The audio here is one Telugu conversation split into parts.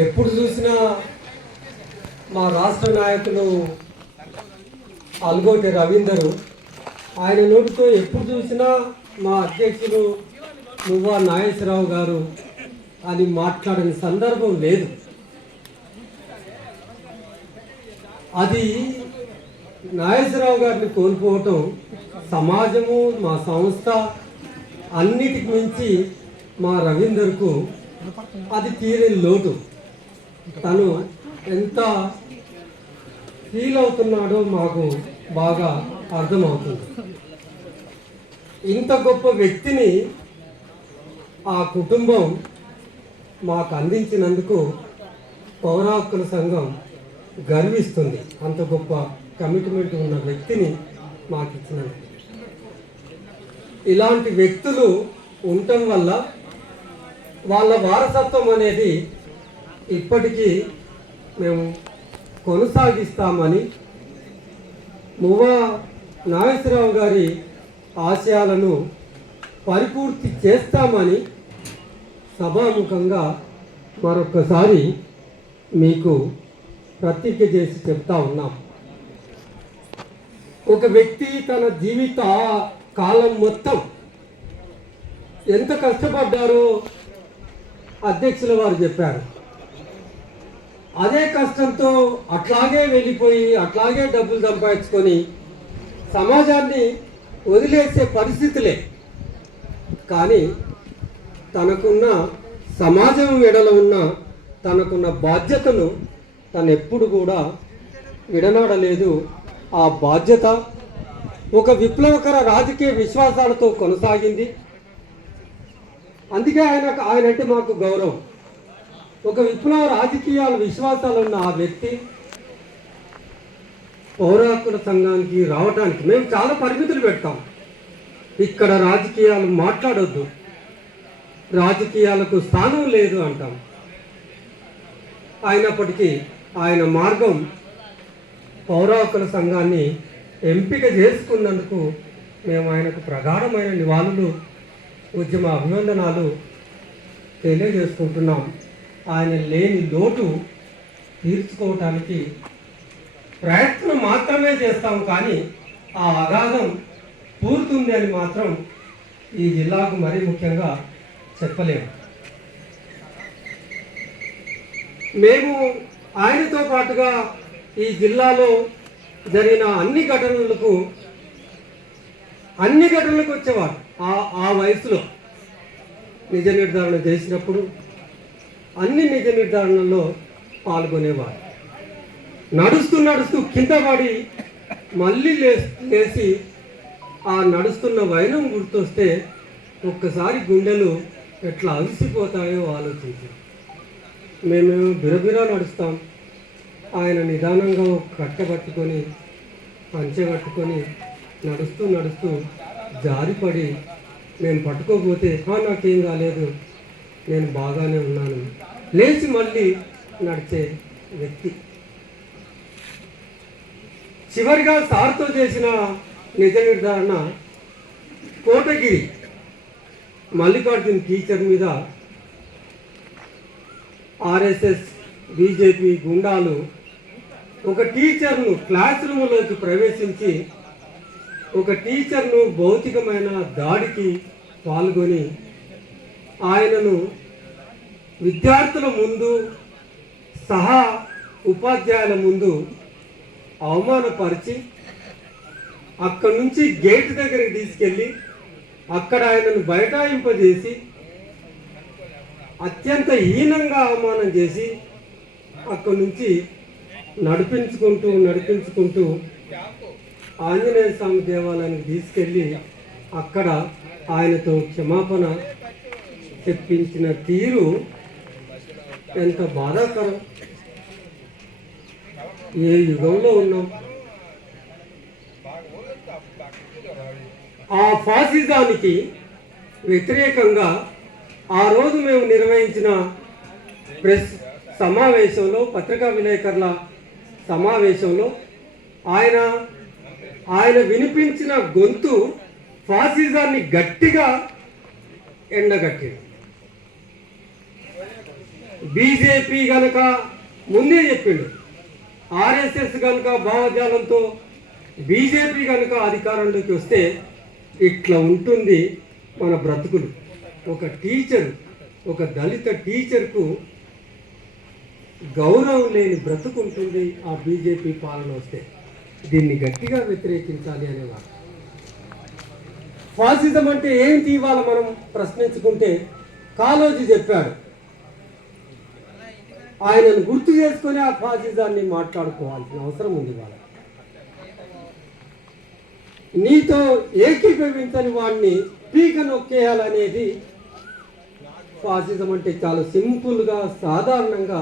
ఎప్పుడు చూసినా మా రాష్ట్ర నాయకులు అల్గోటి రవీందరు ఆయన నోటితో ఎప్పుడు చూసినా మా అధ్యక్షులు నువ్వా నాగేశ్వరరావు గారు అని మాట్లాడిన సందర్భం లేదు. అది నాగేశ్వరరావు గారిని కోల్పోవటం సమాజము, మా సంస్థ అన్నిటికి మించి మా రవీందర్కు అది తీరని లోటు. తను ఎంత ఫీల్ అవుతున్నాడో మాకు బాగా అర్థమవుతుంది. ఇంత గొప్ప వ్యక్తిని ఆ కుటుంబం మాకు అందించినందుకు పౌర హక్కుల సంఘం గర్విస్తుంది. అంత గొప్ప కమిట్మెంట్ ఉన్న వ్యక్తిని మాకు ఇచ్చినందుకు. ఇలాంటి వ్యక్తులు ఉండటం వల్ల వాళ్ళ వారసత్వం అనేది ఇప్పటికీ మేము కొనసాగిస్తామని, మువ్వా నాగేశ్వరరావు గారి ఆశయాలను పరిపూర్తి చేస్తామని సభాముఖంగా మరొకసారి మీకు ప్రతిజ్ఞ చేసి చెప్తా ఉన్నాం. ఒక వ్యక్తి తన జీవిత కాలం మొత్తం ఎంత కష్టపడ్డారో అధ్యక్షుల వారు చెప్పారు. అదే కష్టంతో అట్లాగే వెళ్ళిపోయి అట్లాగే డబ్బులు సంపాదించుకొని సమాజాన్ని వదిలేసే పరిస్థితులే. కానీ తనకున్న సమాజం ఎడల ఉన్న తనకున్న బాధ్యతను తను ఎప్పుడు కూడా విడనాడలేదు. ఆ బాధ్యత ఒక విప్లవకర రాజకీయ విశ్వాసాలతో కొనసాగింది. అందుకే ఆయనంటే మాకు గౌరవం. ఒక విప్లవ రాజకీయాల విశ్వాసాలు ఉన్న ఆ వ్యక్తి పౌర హక్కుల సంఘానికి రావడానికి మేము చాలా పరిమితులు పెడతాం. ఇక్కడ రాజకీయాలు మాట్లాడొద్దు, రాజకీయాలకు స్థానం లేదు అంటాం. అయినప్పటికీ ఆయన మార్గం పౌర హక్కుల సంఘాన్ని ఎంపిక చేసుకున్నందుకు మేము ఆయనకు ప్రగాఢమైన నివాళులు, ఉద్యమ అభివందనాలు తెలియజేసుకుంటున్నాం. ఆయన లేని లోటు తీర్చుకోవటానికి ప్రయత్నం మాత్రమే చేస్తాం, కానీ ఆ అగాధం పూర్తుంది అని మాత్రం ఈ జిల్లాకు మరీ ముఖ్యంగా చెప్పలేము. మేము ఆయనతో పాటుగా ఈ జిల్లాలో జరిగిన అన్ని ఘటనలకు వచ్చేవాడు. ఆ వయసులో నిజ నిర్ధారణ చేసినప్పుడు అన్ని నిజ నిర్ధారణలో పాల్గొనేవాడు. నడుస్తూ కింద పడి మళ్ళీ లేచి ఆ నడుస్తున్న వైనం గుర్తొస్తే ఒక్కసారి గుండెలు ఎట్లా అలసిపోతాయో ఆలోచించి మేము బిరబిరా నడుస్తాం. ఆయన నిదానంగా కట్టబట్టుకొని పంచె కట్టుకొని నడుస్తూ జారిపడి మేము పట్టుకోకపోతే నాకేం కాలేదు, నేను బాగానే ఉన్నాను, లేచి మళ్ళీ నడిచే వ్యక్తి. చివరిగా సార్తో చేసిన నిజ నిర్ధారణ కోటగిరి మల్లికార్జున్ టీచర్ మీద ఆర్ఎస్ఎస్ బీజేపీ గుండాలు ఒక టీచర్ను క్లాస్ రూమ్లోకి ప్రవేశించి ఒక టీచర్ను భౌతికమైన దాడికి పాల్గొని ఆయనను విద్యార్థుల ముందు సహా ఉపాధ్యాయుల ముందు అవమానపరిచి అక్కడి నుంచి గేట్ దగ్గరికి తీసుకెళ్ళి అక్కడ ఆయనను బైఠాయింపజేసి అత్యంత హీనంగా అవమానం చేసి అక్కడి నుంచి నడిపించుకుంటూ ఆంజనేయ స్వామి దేవాలయానికి తీసుకెళ్ళి అక్కడ ఆయనతో క్షమాపణ చెప్పించిన తీరు ఎంత బాధాకరం. ఏ యుగంలో ఉన్నాం? ఆ ఫాసిజానికి వ్యతిరేకంగా ఆ రోజు మేము నిర్వహించిన ప్రెస్ సమావేశంలో, పత్రికా విలేకరుల సమావేశంలో ఆయన వినిపించిన గొంతు ఫాసిజాన్ని గట్టిగా ఎండగట్టింది. బీజేపీ కనుక ముందే చెప్పిండు, ఆర్ఎస్ఎస్ కనుక భావజాలంతో బీజేపీ కనుక అధికారంలోకి వస్తే ఇట్లా ఉంటుంది మన బ్రతుకులు. ఒక టీచర్, ఒక దళిత టీచర్కు గౌరవం లేని బ్రతుకు ఉంటుంది ఆ బీజేపీ పాలన వస్తే. దీన్ని గట్టిగా వ్యతిరేకించాలి అనేవారు. ఫాసిజం అంటే ఏంటి ఇవాళ మనం ప్రశ్నించుకుంటే కాళోజీ చెప్పాడు. ఆయనను గుర్తు చేసుకొని ఆ ఫాసిజాన్ని మాట్లాడుకోవాల్సిన అవసరం ఉంది. వాళ్ళ నీతో ఏకీభవించని వాడిని పీక నొక్కేయాలనేది ఫాసిజం అంటే చాలా సింపుల్గా సాధారణంగా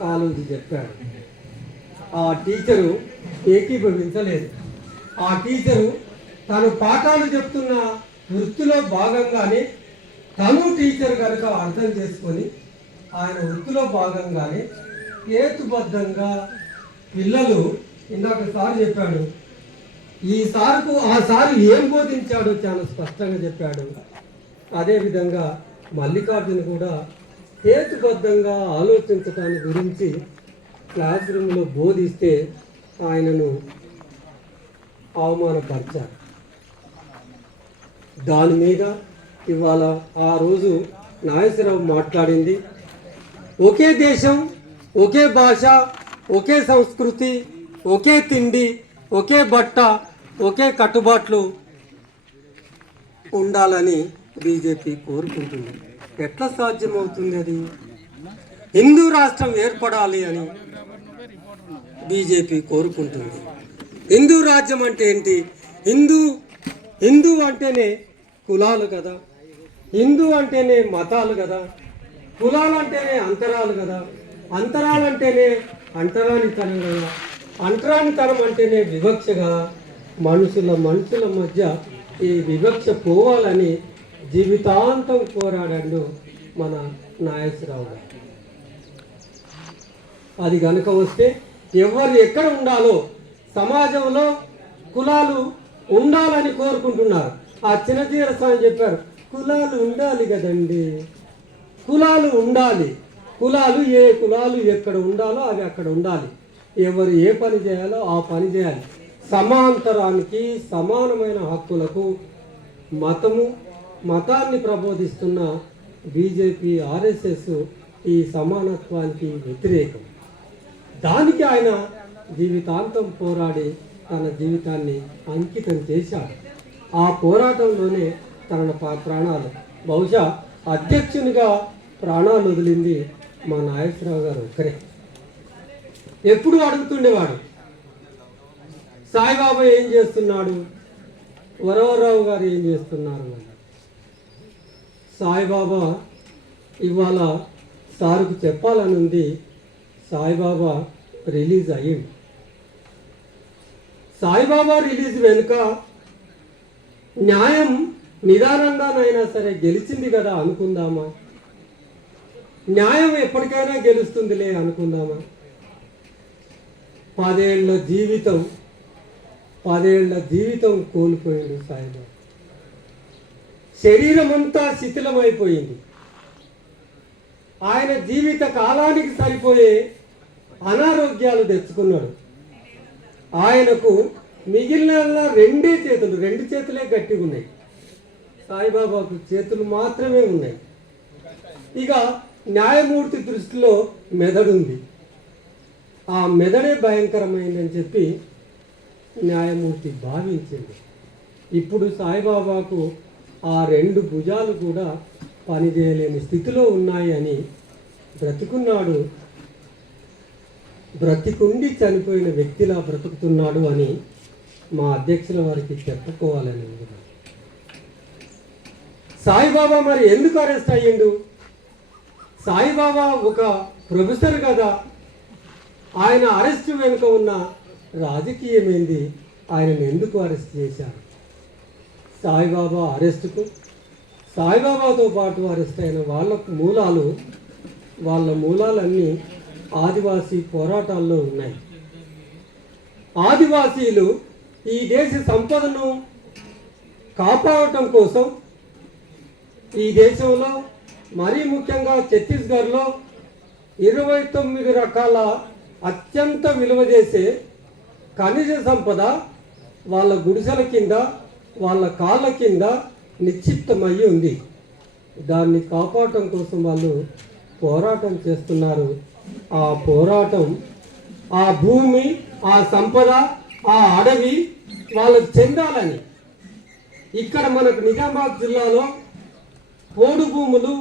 కాళోజీ చెప్పాడు. ఆ టీచరు ఏకీభవించలేదు. ఆ టీచరు తను పాఠాలు చెప్తున్న వృత్తిలో భాగంగానే తను టీచర్ కనుక అర్థం చేసుకొని ఆయన వృత్తిలో భాగంగానే హేతుబద్ధంగా పిల్లలు ఇందాక సార్ చెప్పాడు, ఈ సార్కు ఆ సారు ఏం బోధించాడో చాలా స్పష్టంగా చెప్పాడు. అదేవిధంగా మల్లికార్జున కూడా హేతుబద్ధంగా ఆలోచించటాన్ని గురించి క్లాస్ రూమ్లో బోధిస్తే ఆయనను అవమానపరిచారు. దాని మీద ఇవాళ ఆ రోజు నాగేశ్వరరావు మాట్లాడింది, ఒకే దేశం, ఒకే భాష, ఒకే సంస్కృతి, ఒకే తిండి, ఒకే బట్ట, ఒకే కట్టుబాట్లు ఉండాలని బీజేపీ కోరుకుంటుంది. ఎట్లా సాధ్యమవుతుంది? అది హిందూ రాష్ట్రం ఏర్పడాలి అని బీజేపీ కోరుకుంటుంది. హిందూ రాజ్యం అంటే ఏంటి? హిందూ అంటేనే కులాలు కదా, హిందూ అంటేనే మతాలు కదా, కులాలు అంటేనే అంతరాలు కదా, అంతరాలు అంటేనే అంటరానితనం కదా, అంటరానితనం అంటేనే వివక్ష కదా. మనుషుల మధ్య ఈ వివక్ష పోవాలని జీవితాంతం పోరాడాడు మన నాగేశ్వరరావు గారు. అది కనుక వస్తే ఎవరు ఎక్కడ ఉండాలో సమాజంలో కులాలు ఉండాలని కోరుకుంటున్నారు. ఆ చిన్నజీర స్వామి చెప్పారు, కులాలు ఉండాలి కదండి, కులాలు ఉండాలి. కులాలు ఎక్కడ ఉండాలో అవి అక్కడ ఉండాలి. ఎవరు ఏ పని చేయాలో ఆ పని చేయాలి. సమాంతరానికి, సమానమైన హక్కులకు మతాన్ని ప్రబోధిస్తున్న బీజేపీ, ఆర్ఎస్ఎస్ ఈ సమానత్వానికి వ్యతిరేకం. దానికి ఆయన జీవితాంతం పోరాడి తన జీవితాన్ని అంకితం చేశాడు. ఆ పోరాటంలోనే తన ప్రాణాలు, బహుశా అధ్యక్షునిగా ప్రాణాలు వదిలింది మా నాగేశ్వరరావు గారు ఒక్కరే. ఎప్పుడు అడుగుతుండేవాడు, సాయిబాబా ఏం చేస్తున్నాడు, వరవరరావు గారు ఏం చేస్తున్నారు. సాయిబాబా ఇవాళ సారుకు చెప్పాలని ఉంది. సాయిబాబా రిలీజ్ అయ్యింది. సాయిబాబా రిలీజ్ వెనుక న్యాయం నిదానంగానైనా సరే గెలిచింది కదా అనుకుందామా? న్యాయం ఎప్పటికైనా గెలుస్తుందిలే అనుకుందామా? 10 ఏళ్ల జీవితం కోల్పోయింది సాయిబాబా. శరీరం అంతా శిథిలమైపోయింది. ఆయన జీవిత కాలానికి సరిపోయే అనారోగ్యాలు తెచ్చుకున్నాడు. ఆయనకు మిగిలిన 2 చేతులే గట్టిగా ఉన్నాయి. సాయిబాబాకు చేతులు మాత్రమే ఉన్నాయి. ఇక న్యాయమూర్తి దృష్టిలో మెదడుంది. ఆ మెదడే భయంకరమైందని చెప్పి న్యాయమూర్తి భావించింది. ఇప్పుడు సాయిబాబాకు ఆ 2 భుజాలు కూడా పనిచేయలేని స్థితిలో ఉన్నాయి అని బ్రతికున్నాడు, బ్రతికుండి చనిపోయిన వ్యక్తిలా బ్రతుకుతున్నాడు అని మా అధ్యక్షుల వారికి చెప్పుకోవాలని. సాయిబాబా మరి ఎందుకు అరెస్ట్ అయ్యిండు? సాయిబాబా ఒక ప్రొఫెసర్ కదా, ఆయన అరెస్ట్ వెనుక ఉన్న రాజకీయమేంది? ఆయనను ఎందుకు అరెస్ట్ చేశారు? సాయిబాబా అరెస్టుకు, సాయిబాబాతో పాటు అరెస్ట్ అయిన వాళ్ళ మూలాలన్నీ ఆదివాసీ పోరాటాల్లో ఉన్నాయి. ఆదివాసీలు ఈ దేశ సంపదను కాపాడటం కోసం ఈ దేశంలో మరీ ముఖ్యంగా ఛత్తీస్గఢ్లో 29 రకాల అత్యంత విలువ చేసే ఖనిజ సంపద వాళ్ళ గుడిసెల కింద వాళ్ళ కాళ్ళ కింద నిక్షిప్తమయ్యి ఉంది. దాన్ని కాపాడటం కోసం వాళ్ళు పోరాటం చేస్తున్నారు. ఆ పోరాటం, ఆ భూమి, ఆ సంపద, ఆ అడవి వాళ్ళకు చెందాలని ఇక్కడ మనకు నిజామాబాద్ జిల్లాలో పోడు భూములు,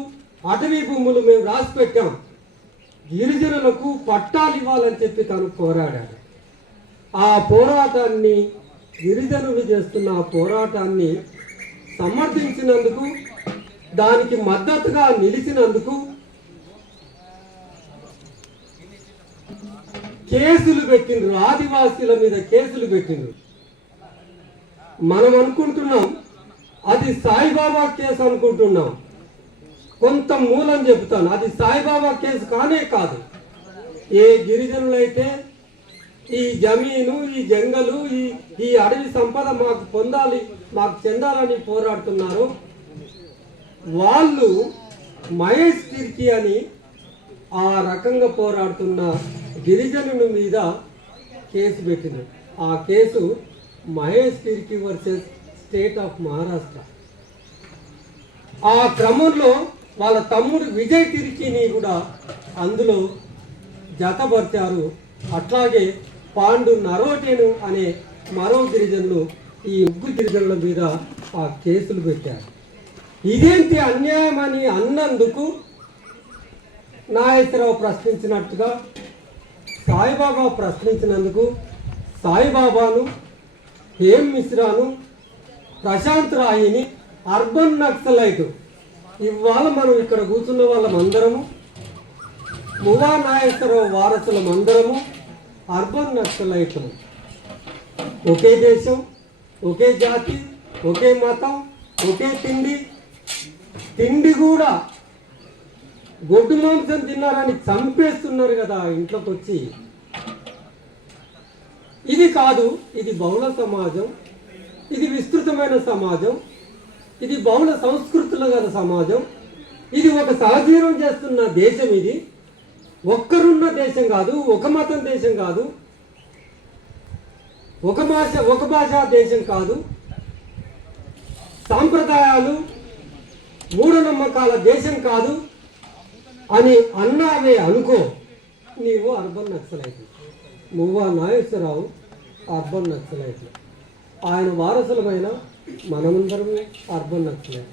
అటవీ భూములు మేము రాసి పెట్టాం. గిరిజనులకు పట్టాలు ఇవ్వాలని చెప్పి తను పోరాడాడు. ఆ పోరాటాన్ని, గిరిజనులు చేస్తున్న ఆ పోరాటాన్ని సమర్థించినందుకు, దానికి మద్దతుగా నిలిచినందుకు కేసులు పెట్టిండ్రు. ఆదివాసీల మీద కేసులు పెట్టిండ్రు. మనం అనుకుంటున్నాం అది సాయిబాబా కేసు అనుకుంటున్నాం. కొంత మూలం చెబుతాను, అది సాయిబాబా కేసు కానే కాదు. ఏ గిరిజనులైతే ఈ జమీను, ఈ జంగలు, ఈ అడవి సంపద మాకు పొందాలి, మాకు చెందాలని పోరాడుతున్నారు, వాళ్ళు మహేష్ తిర్కి అని ఆ రకంగా పోరాడుతున్న గిరిజనుల మీద కేసు పెట్టింది. ఆ case Mahesh Tirki versus state of Maharashtra. ఆ క్రమంలో వాళ్ళ తమ్ముడు విజయ్ తిర్కిని కూడా అందులో జతపరిచారు. అట్లాగే పాండు నరోటేను అనే మరో గిరిజనులు ఈ ముగ్గురు గిరిజనుల మీద ఆ కేసులు పెట్టారు. ఇదేంటి అన్యాయం అని అన్నందుకు నాగేశ్వరరావు ప్రశ్నించినట్టుగా సాయిబాబా ప్రశ్నించినందుకు సాయిబాబాను, హేమ్ మిశ్రాను, ప్రశాంత్ రాయిని అర్బన్ నక్సలైట్, ఇవాళ మనం ఇక్కడ కూర్చున్న వాళ్ళమందరము, మువా నాగేశ్వరరావు వారసులమందరము అర్బన్ నక్సలైట్లు. ఒకే దేశం, ఒకే జాతి, ఒకే మతం, ఒకే తిండి. తిండి కూడా గొడ్డు మాంసం తిన్నారని చంపేస్తున్నారు కదా ఇంట్లోకి వచ్చి. ఇది కాదు, ఇది బహుళ సమాజం, ఇది విస్తృతమైన సమాజం, ఇది బహుళ సంస్కృతుల గల సమాజం, ఇది ఒక సహజీవనం చేస్తున్న దేశం. ఇది ఒక్కరున్న దేశం కాదు, ఒక మతం దేశం కాదు, ఒక భాష దేశం కాదు, సాంప్రదాయాలు, మూఢనమ్మకాల దేశం కాదు అని అన్నావే అనుకో, నీవు అర్బన్ నక్సలైట్. మువ్వా నాగేశ్వరరావు అర్బన్ నక్సలైట్, ఆయన వారసులమైన మనమందరం అర్బన్ నక్సలైట్.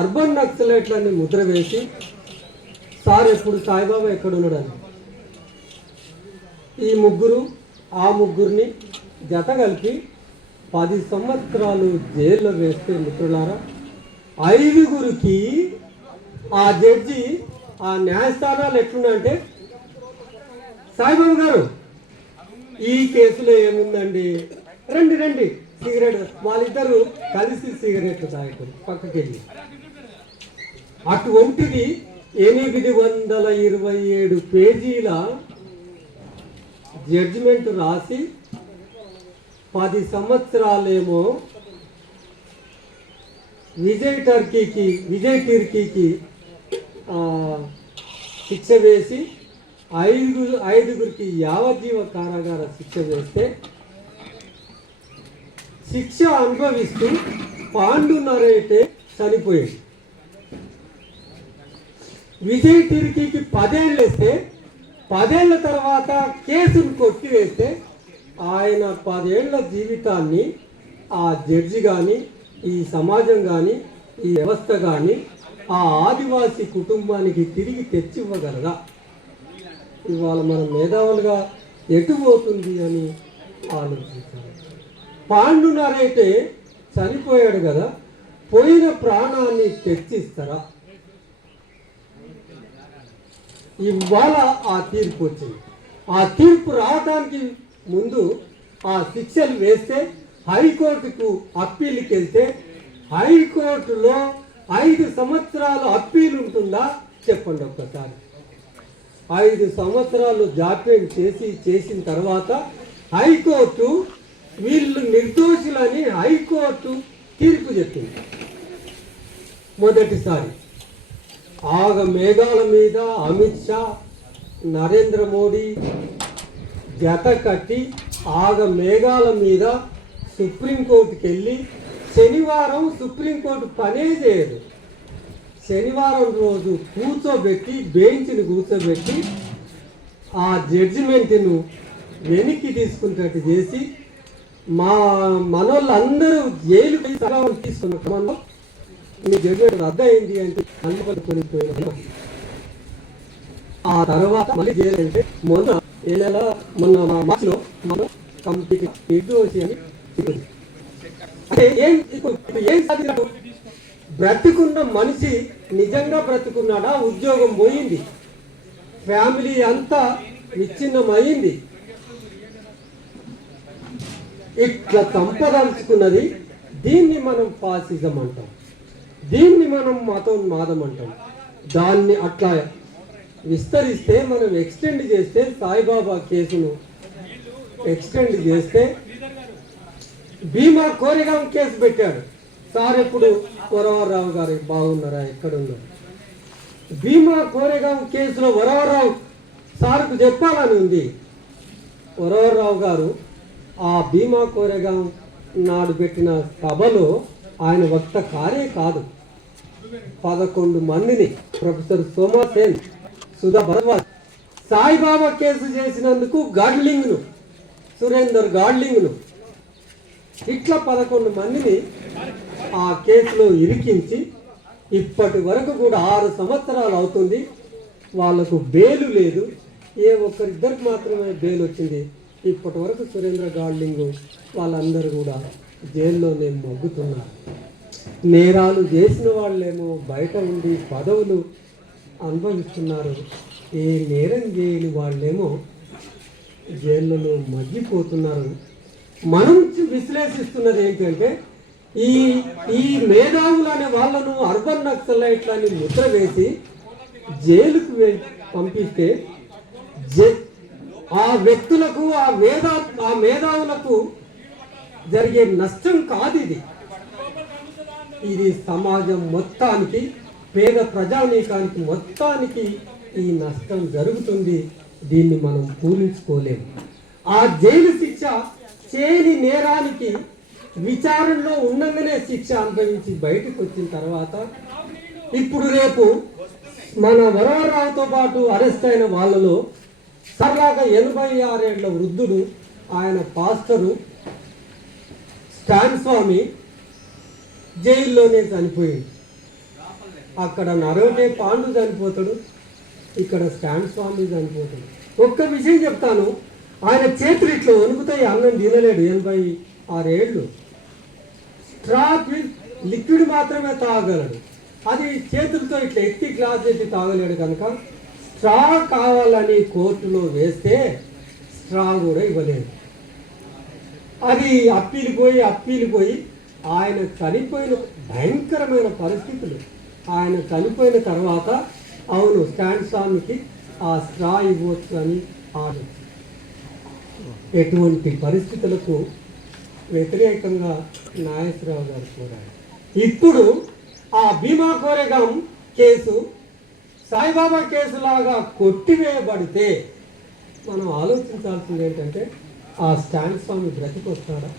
అర్బన్ నక్సలైట్లని ముద్ర వేసి సార్ ఎప్పుడు సాయిబాబా ఎక్కడున్నాడని ఈ ముగ్గురు ఆ ముగ్గురిని జత కలిపి 10 సంవత్సరాలు జైల్లో వేస్తే మిత్రులారా, 5గురికి ఆ జడ్జి ఆ న్యాయస్థానాలు ఎట్లున్నాయంటే, సాయిబాబు గారు ఈ కేసులో ఏముందండి, రండి రండి సిగరెట్, వాళ్ళిద్దరూ కలిసి సిగరెట్లు తాగుతారు పక్కకి వెళ్ళి. అటువంటిది 827 పేజీల జడ్జిమెంట్ రాసి 10 సంవత్సరాలేమో విజయ్ తిర్కీకి శిక్ష వేసి 5గురికి యావజ్జీవ కారాగార శిక్ష వేస్తే, శిక్ష అనుభవిస్తూ పాండు నరేటే చనిపోయింది. విజయ్ తిర్కీకి 10 ఏళ్ళు వేస్తే 10 ఏళ్ల తర్వాత కేసును కొట్టివేస్తే ఆయన 10 ఏళ్ల జీవితాన్ని ఆ జడ్జి కానీ, ఈ సమాజం కానీ, ఈ వ్యవస్థ కానీ ఆ ఆదివాసీ కుటుంబానికి తిరిగి తెచ్చివ్వగలరా? ఇవాళ మనం మేధావులుగా ఎటు పోతుంది అని ఆలోచించాలి. పాండు నరేటే చనిపోయాడు కదా, పోయిన ప్రాణాన్ని తెచ్చిస్తారా? ఇవాళ ఆ తీర్పు వచ్చింది. ఆ తీర్పు రావడానికి ముందు ఆ శిక్షలు వేస్తే హైకోర్టుకు అప్పీల్కి వెళ్తే హైకోర్టులో 5 సంవత్సరాలు అప్పీల్ ఉంటుందా చెప్పండి ఒక్కసారి. 5 సంవత్సరాలు జాప్యం చేసిన తర్వాత హైకోర్టు వీళ్ళు నిర్దోషులని హైకోర్టు తీర్పు చెప్పింది మొదటిసారి. ఆగ మేఘాల మీద అమిత్ షా నరేంద్ర మోడీ జత కట్టి ఆగ మేఘాల మీద సుప్రీంకోర్టుకి వెళ్ళి శనివారం సుప్రీంకోర్టు పనే చేయదు. శనివారం రోజు కూర్చోబెట్టి బెంచ్ని కూర్చోబెట్టి ఆ జడ్జిమెంట్ను వెనక్కి తీసుకునేటట్టు చేసి మనోళ్ళందరూ జైలుకి తీసుకున్న క్రమంలో మీ జడ్జిమెంట్ రద్దయింది అంటే అల్లుపడిపోయిన ఆ తర్వాత మళ్ళీ జైలు అంటే మొన్న మార్చిలో మనం కంప్లీట్ నిర్దోషి అని అంటే ఏం సాధించాడు? బ్రతికున్న మనిషి నిజంగా బ్రతికున్నాడా? ఉద్యోగం పోయింది, ఫ్యామిలీ అంతా విచ్ఛిన్నమైంది, ఇట్లా చంపదలుచుకున్నది. దీన్ని మనం ఫాసిజం అంటాం, దీన్ని మనం మతోన్మాదం అంటాం. దాన్ని అట్లా విస్తరిస్తే మనం ఎక్స్టెండ్ చేస్తే సాయిబాబా కేసును ఎక్స్టెండ్ చేస్తే భీమా కోరేగాం కేసు పెట్టాడు సార్. ఎప్పుడు వరవరరావు గారు బాగున్నారా? ఎక్కడున్నారు? భీమా కోరేగాం కేసులో వరవరరావు సార్కు చెప్పాలని ఉంది. వరవరరావు గారు ఆ భీమా కోరేగాం నాడు పెట్టిన సభలో ఆయన వక్త కారే కాదు, 11 మందిని ప్రొఫెసర్ సోమా సేన్, సుధా భరద్వాజ్, సాయిబాబా కేసు చేసినందుకు గాడ్లింగ్ను, సురేందర్ గాడ్లింగ్ను, ఇట్లా 11 మందిని ఆ కేసులో ఇరికించి ఇప్పటి వరకు కూడా 6 సంవత్సరాలు అవుతుంది. వాళ్లకు బెయిలు లేదు. ఒక్కరిద్దరికి మాత్రమే బెయిల్ వచ్చింది. ఇప్పటి వరకు సురేంద్ర గాడ్లింగ్ వాళ్ళందరూ కూడా జైల్లోనే మగ్గుతున్నారు. నేరాలు చేసిన వాళ్ళేమో బయట ఉండి పదవులు అనుభవిస్తున్నారు. ఏ నేరం చేయని వాళ్ళేమో జైళ్ళలో మగ్గిపోతున్నారు. మనం విశ్లేషిస్తున్నది ఏంటంటే ఈ మేధావులు అనే వాళ్ళను అర్బన్ నక్సలైట్లని ముద్ర వేసి జైలుకు పంపిస్తే ఆ వ్యక్తులకు ఆ మేధావులకు జరిగే నష్టం కాదు ఇది. ఇది సమాజం మొత్తానికి, పేద ప్రజానీకానికి మొత్తానికి ఈ నష్టం జరుగుతుంది. దీన్ని మనం పూరించుకోలేము. ఆ జైలు శిక్ష చేయని నేరానికి విచారణలో ఉండగానే శిక్ష అనుభవించి బయటకు వచ్చిన తర్వాత ఇప్పుడు రేపు మన వరవరరావుతో పాటు అరెస్ట్ అయిన వాళ్ళలో సరళాగా 86 ఏళ్ల వృద్ధుడు, ఆయన పాస్టరు స్టాన్ స్వామి జైల్లోనే చనిపోయింది. అక్కడ నరోటే పాండు చనిపోతాడు, ఇక్కడ స్టాన్ స్వామి చనిపోతాడు. ఒక్క విషయం చెప్తాను, ఆయన చేతులు ఇట్లా వణుకుతాయి, అన్నం తినలేడు. 86 ఏళ్ళు. స్ట్రా లిక్విడ్ మాత్రమే తాగలడు. అది చేతులతో ఇట్లా ఎత్తి గ్లాస్ ఎత్తి తాగలేడు. కనుక స్ట్రా కావాలని కోర్టులో వేస్తే స్ట్రా కూడా ఇవ్వలేదు. అది అప్పీలిపోయి ఆయన చనిపోయిన భయంకరమైన పరిస్థితులు. ఆయన చనిపోయిన తర్వాత అవును స్టాన్ స్వామికి ఆ స్ట్రా ఇవ్వచ్చు అని ఆర్డర్. ఎటువంటి పరిస్థితులకు వ్యతిరేకంగా నాగేశ్వరరావు గారు కోరారు. ఇప్పుడు ఆ భీమా కోరేగాం కేసు సాయిబాబా కేసులాగా కొట్టివేయబడితే మనం ఆలోచించాల్సింది ఏంటంటే ఆ స్టాన్ స్వామి బ్రతికొస్తాడా?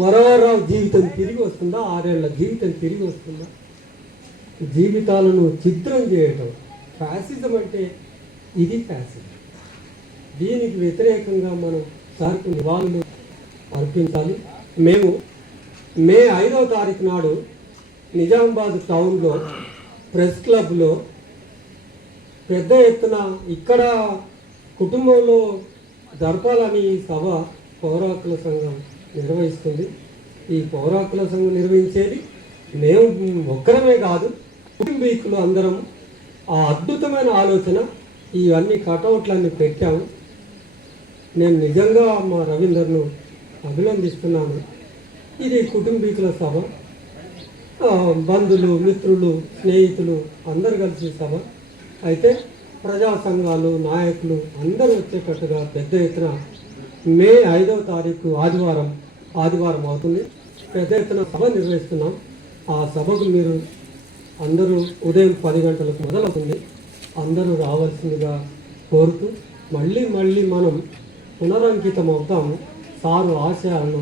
వరవరరావు జీవితం తిరిగి వస్తుందా? 6 ఏళ్ల జీవితం తిరిగి వస్తుందా? జీవితాలను ఛిద్రం చేయటం ఫ్యాసిజం అంటే ఇది ఫ్యాసిజం. దీనికి వ్యతిరేకంగా మనం సార్కు నివాళులు అర్పించాలి. మేము మే 5వ తారీఖు నాడు నిజామాబాద్ టౌన్లో ప్రెస్ క్లబ్లో పెద్ద ఎత్తున ఇక్కడ కుటుంబంలో జరపాలని ఈ సభ పౌర హక్కుల సంఘం నిర్వహిస్తుంది. ఈ పౌర హక్కుల సంఘం నిర్వహించేది మేము ఒక్కరమే కాదు, కుటుంబీకులు అందరం. ఆ అద్భుతమైన ఆలోచన, ఇవన్నీ కటౌట్లన్నీ పెట్టాము. నేను నిజంగా మా రవీందర్ను అభినందిస్తున్నాను. ఇది కుటుంబీకుల సభ, బంధువులు, మిత్రులు, స్నేహితులు అందరు కలిసి సభ. అయితే ప్రజా సంఘాలు, నాయకులు అందరూ వచ్చేటట్టుగా పెద్ద ఎత్తున మే 5వ తారీఖు ఆదివారం అవుతుంది, పెద్ద ఎత్తున సభ నిర్వహిస్తున్నాం. ఆ సభకు మీరు అందరూ ఉదయం 10 గంటలకు మొదలవుతుంది. అందరూ రావాల్సిందిగా కోరుతూ మళ్ళీ మళ్ళీ మనం పునరంకితం అవుతాము. సారు ఆశయాలను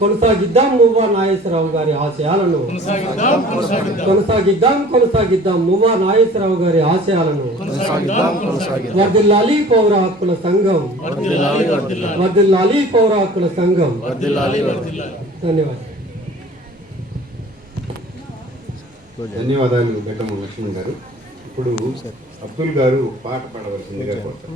కొనసాగిద్దాం మువ్వా నాగేశ్వరరావు గారి ఆశయాలను కొనసాగిద్దాం మువ్వా నాగేశ్వరరావు గారి ఆశయాలను. వర్ధిల్లాలి పౌర హక్కుల సంఘం, వర్ధిల్లాలి పౌర హక్కుల సంఘం. ధన్యవాదాలు బెట్టమ్మ లక్ష్మణ్ గారు. ఇప్పుడు అబ్దుల్ గారు పాట పాడవలసిందిగా కోరుతారు.